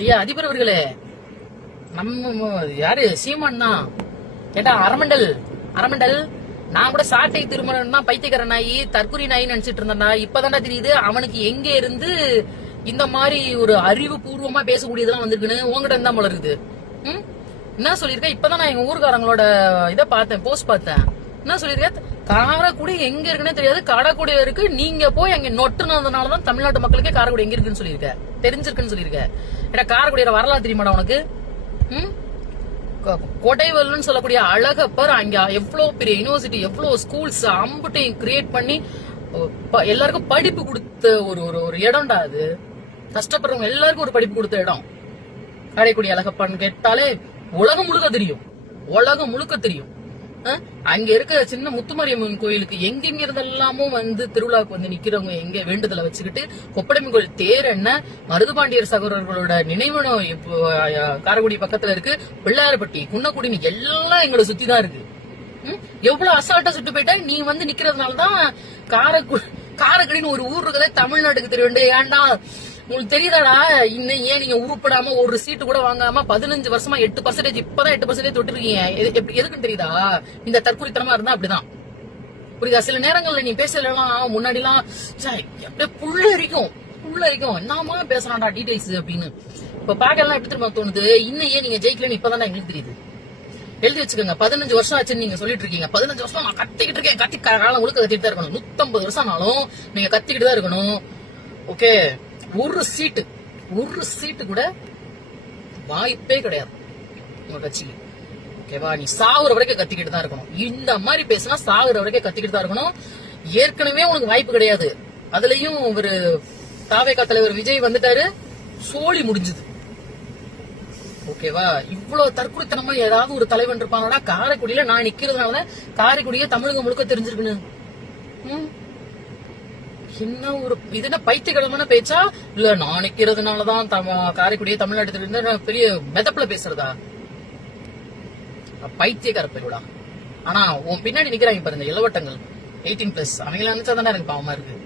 ஐயா அதிபர் அவர்களே, நம்ம யாரு சீமான் தான் கேட்டா அரமண்டல் நான் கூட சாட்டை திருமணம் தான் பைத்தியக்கார நாயி தற்குறி நாயின்னு நினைச்சிட்டு இருந்தேன்டா. இப்பதான்டா தெரியுது அவனுக்கு எங்க இருந்து இந்த மாதிரி ஒரு அறிவு பூர்வமா பேசக்கூடியதெல்லாம் வந்திருக்குன்னு உங்ககிட்ட இருந்தா போல இருக்குது. என்ன சொல்லிருக்க? இப்பதான் நான் எங்க ஊருக்காரங்களோட இதை பார்த்தேன், போஸ்ட் பார்த்தேன். என்ன சொல்லிருக்க? காரைக்குடி எங்க இருக்குன்னு தெரியாது, காரைக்குடி இருக்கு, நீங்க போய் அங்க நொட்டுனதுனாலதான் தமிழ்நாட்டு மக்களுக்கே காரைக்குடி எங்க இருக்குன்னு சொல்லிருக்க, தெரிஞ்சிருக்குன்னு சொல்லிருக்க. ஏன்னா காரைக்குடியோட வரலாறு தெரியுமாடா உனக்கு? கொடைவல்னு சொல்லக்கூடிய அழகப்பர் அங்க எவ்வளவு பெரிய யூனிவர்சிட்டி, எவ்வளவு ஸ்கூல்ஸ் அம்புட்டையும் கிரியேட் பண்ணி எல்லாருக்கும் படிப்பு கொடுத்த ஒரு இடம்டா அது. கஷ்டப்படுறவங்க எல்லாருக்கும் ஒரு படிப்பு கொடுத்த இடம் காரைக்குடி அழகப்பன்னு கேட்டாலே உலகம் முழுக்க தெரியும். அங்க இருக்க சின்ன முத்துமாரியம்மன் கோயிலுக்கு எங்கெங்க இருந்தெல்லாமோ வந்து திருவிழாவுக்கு வந்து நிக்கிறவங்க எங்க வேண்டுதலை வச்சுக்கிட்டு கொப்படம்மன் கோயில் தேர் என்ன மருதுபாண்டியர் சகோதரர்களோட நினைவனம் காரைக்குடி பக்கத்துல இருக்கு, பிள்ளையார்பட்டி குன்னக்குடின்னு எல்லாம் எங்களை சுத்திதான் இருக்கு. எவ்வளவு அசால்ட்டா சுட்டு போயிட்டா நீ வந்து நிக்கிறதுனாலதான் காரைக்குடின்னு ஒரு ஊர் இருக்கதே தமிழ்நாட்டுக்கு தெரிய வேண்டிய. ஏன்டா உங்களுக்கு தெரியுதாடா? இன்னும் ஏன் நீங்க உருப்படாம ஒரு சீட்டு கூட வாங்காம 15 வருஷமா 8%, இப்பதான் 8% தொட்டிருக்கீங்க. எதுக்குன்னு தெரியுதா? இந்த தற்குறித்தனமா இருந்தா அப்படிதான் புரியுதா? சில நேரங்கள்ல நீ பேசலாம், முன்னாடி எல்லாம் அப்படியே புள்ள இருக்கும் என்னமா பேசலாம்டா டீடைல்ஸ் அப்படின்னு. இப்ப பாக்கலாம் எப்படி திரும்ப தோணுது? இன்னும் ஏன் நீங்க ஜெயிக்கலன்னு இப்பதான் எங்களுக்கு தெரியுது. எழுதி வச்சுக்கோங்க, 15 வருஷம் ஆச்சுன்னு நீங்க சொல்லிட்டு இருக்கீங்க. 15 வருஷம் நான் கத்திக்கிட்டு இருக்கேன், காலம் முழுக்க கத்திட்டு தான் இருக்கணும். 150 வருஷம் ஆனாலும் நீங்க கத்திக்கிட்டு தான் இருக்கணும். ஓகே, ஒரு சீட்டு கூட வாய்ப்பே கிடையாது உங்க கட்சிக்கு. ஓகேவா? நீ சாகுற வரைக்கும் கத்திக்கிட்டு தான் இருக்கணும். இந்த மாதிரி பேசினா சாகுற வரைக்கும் கத்திக்கிட்டு தான் இருக்கணும். ஏற்கனவே உனக்கு வாய்ப்பு கிடையாது. அதுலயும் ஒரு தாவேகா தலைவர் விஜய் வந்துட்டாரு, சோழி முடிஞ்சது. ஓகேவா? இவ்வளவு தற்குறித்தனமா ஏதாவது ஒரு தலைவன் இருப்பாங்கடா. காரைக்குடியில நான் நிக்கிறதுனாலதான் காரைக்குடியே தமிழகம் முழுக்க தெரிஞ்சிருக்குன்னு. என்ன ஒரு இது என்ன பைத்தியக்கிழமான பேச்சா? இல்ல நான் நிக்கிறதுனாலதான் காரைக்குடியே தமிழ்நாட்டு பெரிய மெதப்புல பேசுறதா? பைத்தியக்கார பேருடா. ஆனா உன் பின்னாடி நிக்கிறாங்க பாருங்க இளவட்டங்கள் 18+, அவங்கள நினைச்சாதானே எனக்கு பாவமா இருக்கு.